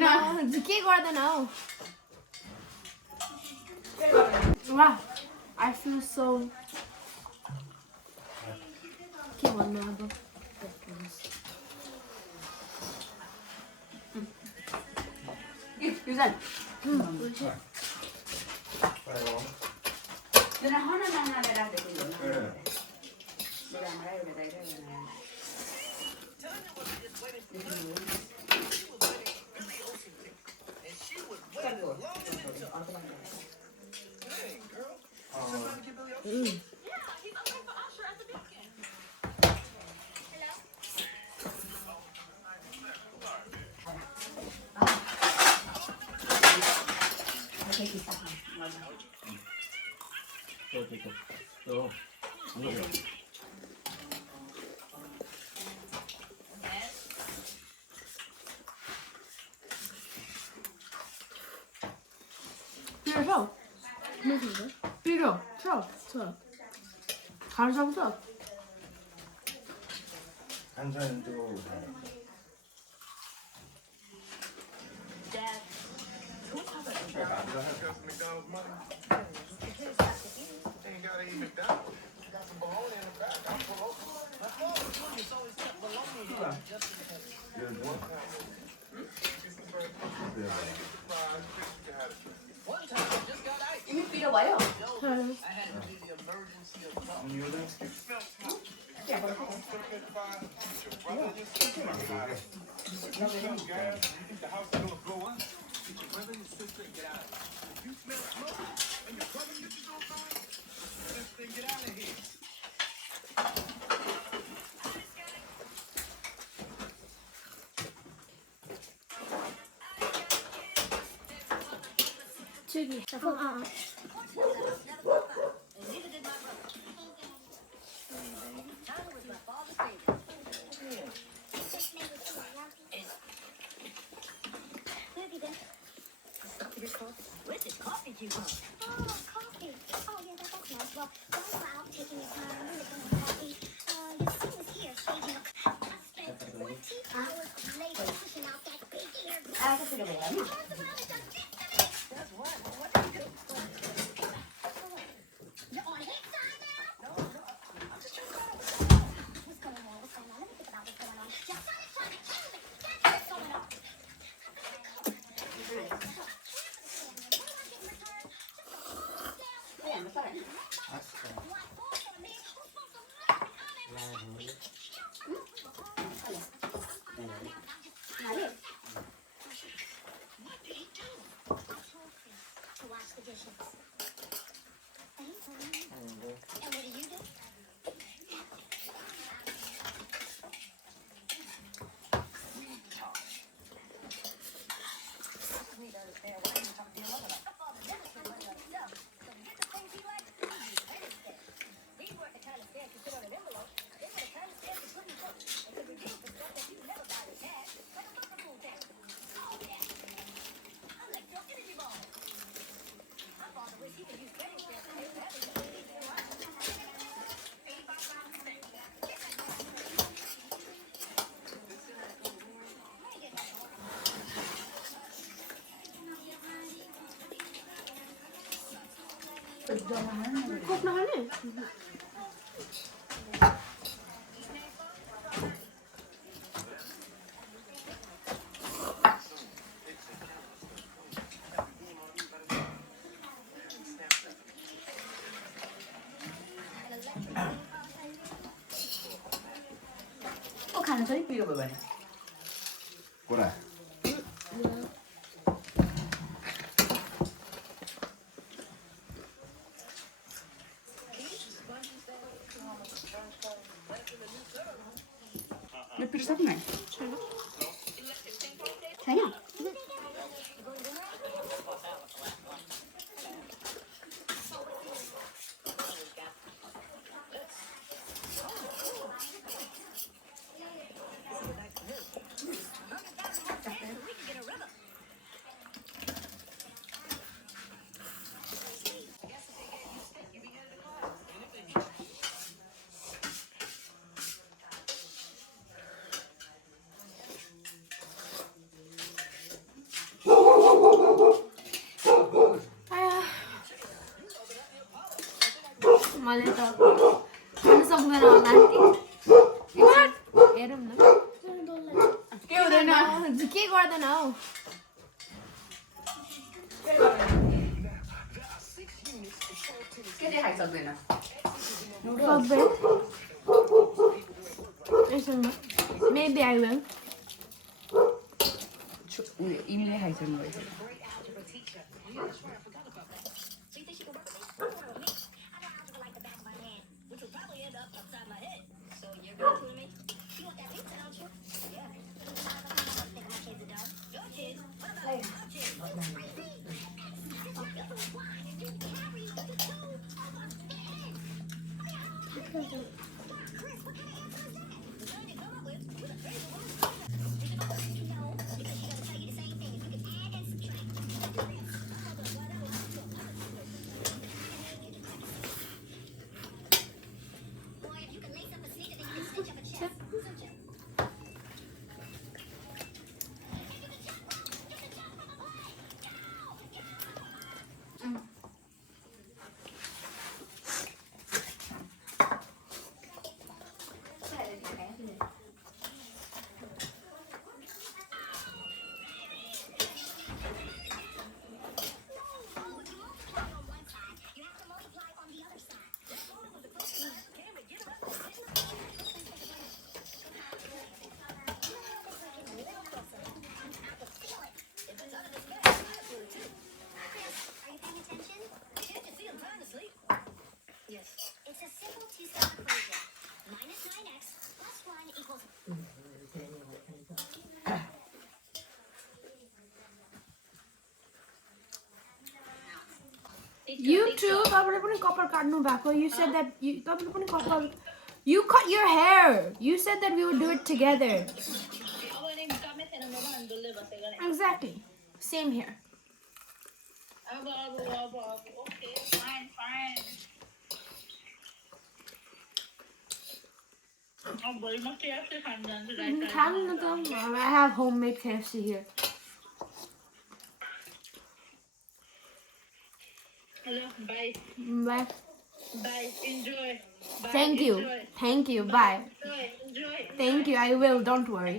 गर्दैन के गर्दैन हौ वाह I feel so के भन्नु अब 유산. 내가 하나만 내라 되고. 내가 말해야 돼. 또. 필요해서 필요 쳐 간사부터 한산도 이미 빌어봐요. 저기 아 Where's this coffee you want? Oh, coffee. Oh, yeah, that's nice. Well, while taking your time, really want coffee. Your son is here, staging a I spent 20 hours later pushing out that big ear. 알아서 필요해요. That's what? What do you do? You're on his side now? No, I'm just trying to find out what's going on. What's going on? Let me think about what's going on. Your son is trying to kill me. That's what's going on. To wash the dishes. And what do you do? We don't understand why you talk to your mother like that. We weren't the kind of stamps you put on an envelope. They were the kind of stamps you put in books. And could redeem for stuff that you never buy with cash. Like a motherful stamp. Oh, yeah. I'm like your energy ball. My father wished he could use credit stamps to pay for everything. 꼭 나가네 꼭 가는 소리 빌어봐봐요. 꼬라. 몇 필요 사진 말. 전혀. मैले त खानु सक्दैन होला aunty हेरौँ न के हुँदैन के गर्दैन हौ के देखाइ सक्दैन सक्दैन एकछिन maybe I will इमीले खाइसक्नु भएछ It's a simple two-step equation. Minus 9x plus 1 equals... You too तपाईले पनि कपाल काट्नु भएको you said that तपाईले पनि कपाल you cut your hair you said that we would do it together exactly same here Okay, fine. बड़ी मस्त KFC खाने जाने राइट खानु न त I have homemade KFC here hello bye bye bye enjoy thank you bye enjoy thank you I will don't worry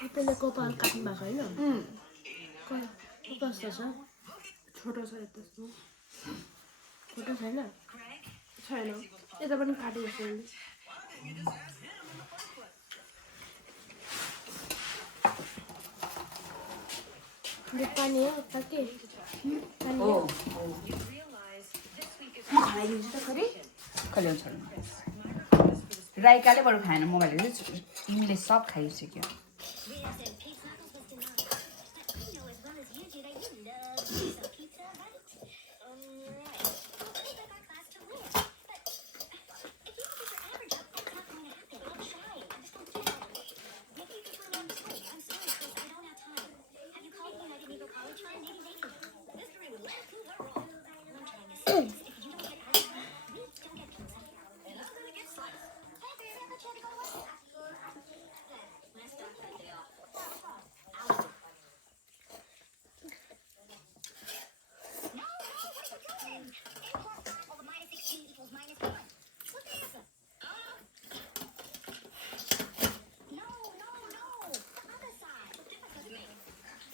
तपाईँले कपाल काट्नु भएको होइन कस्तो छ छोटो छ यस्तो छोटो छैन छैन यता पनि काटेको छ पानी हो के पानी ओ हो म खाइदिन्छु त खरि कहिले छोड्नु राइकाले बरु खाएन मोबाइल हेर्छु इमीले सब खाइसक्यो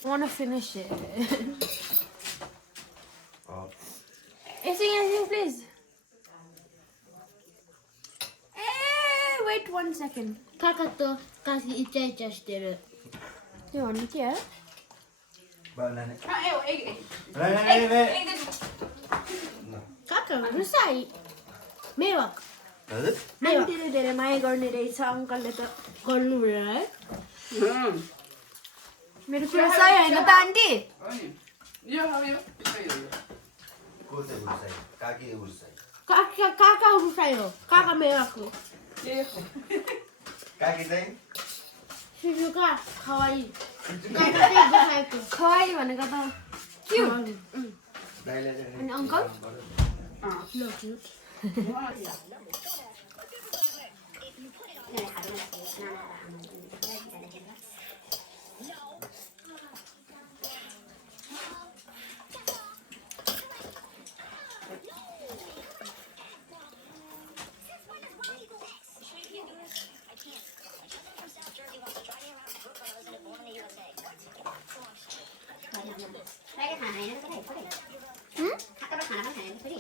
I want to finish it. Anything, please. Hey, wait 1 second. Kaka to kasi icha shiteru. You want to hear? Banana. Kaka rusai. Mewak. धेरै धेरै माया गर्ने रहेछ अङ्कलले त गर्नु भयो है मेरो कुरा सही होइन त आन्टी काका रुसाई हो काका मेवाको सुजुका खवाई खवाई भनेको त क्युट अनि अङ्कल लो क्युट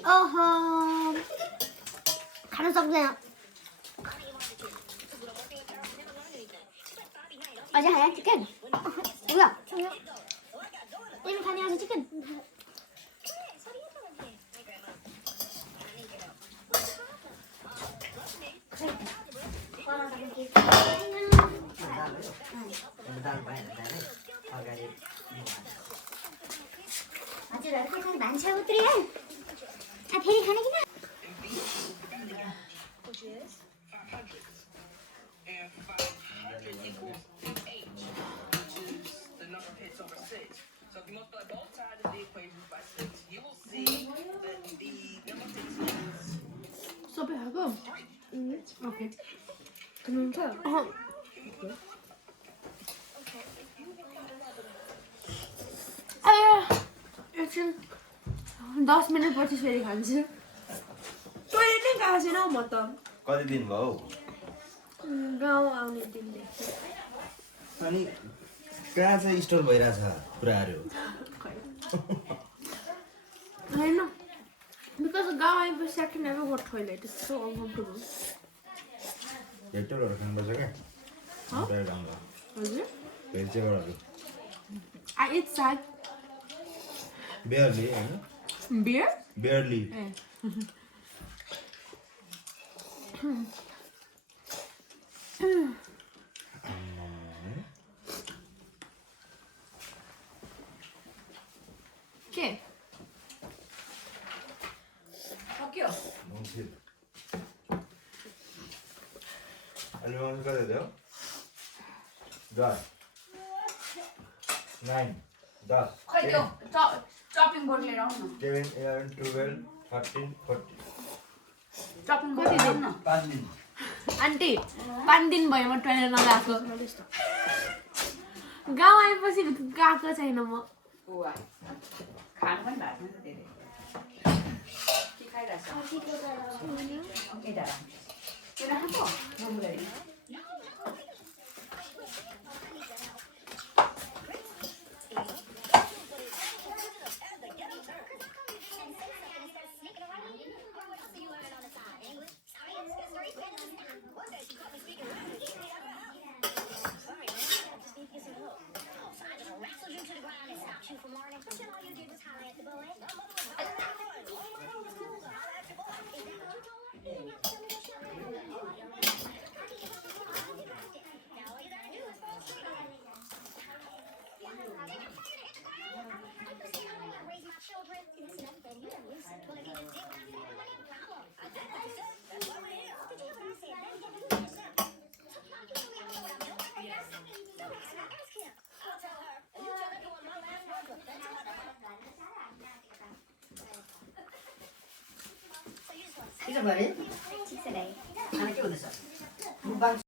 어허. 가능성 없네요. 어제 하얀 치킨. 뭐야? 이미 다녀와서 치킨. हजुरहरू चाहिँ भान्सा उत्रियो आ फेरि खाने कि न and 500 equals 8, which is the number of hits over 6. So if you multiply both sides of the equation by 6, you will see that the number of hits is 서비하고. 오케이. 그러면서 एकछिन 10 minute पछि फेरि खान्छु टोइलेट नै गएको छैन हौ म त कति दिन भयो गाउँ आउने दिनदेखि अनि कहाँ चाहिँ स्टोर भइरहेछ कुराहरू होइन बिकज गाउँ आएपछि I can never go toilet. It's so uncomfortable. भेक्टरहरू खानुपर्छ क्या टाइड आउँदा हजुर भेजिटेबलहरू I eat sack. बेयरली होइन Beer? बेयरली के सक्यो अनि मम्मी कति थियो 10 9 10 खै त्यो चपिङ बोर्ड लिएर आउनु 11 11 12 13 14 चपिङ बोर्ड लिएर आउनु 5 दिन आन्टी 5 दिन भयो म टोइलेट नगएको गाउँ आएपछि गएको छैन म बुवा खानु पनि भएको छ धेरै के खाइरहेछ केटा केटा खाएको मम्मीलाई के छ भने खाना के हुँदैछ मुकबाङ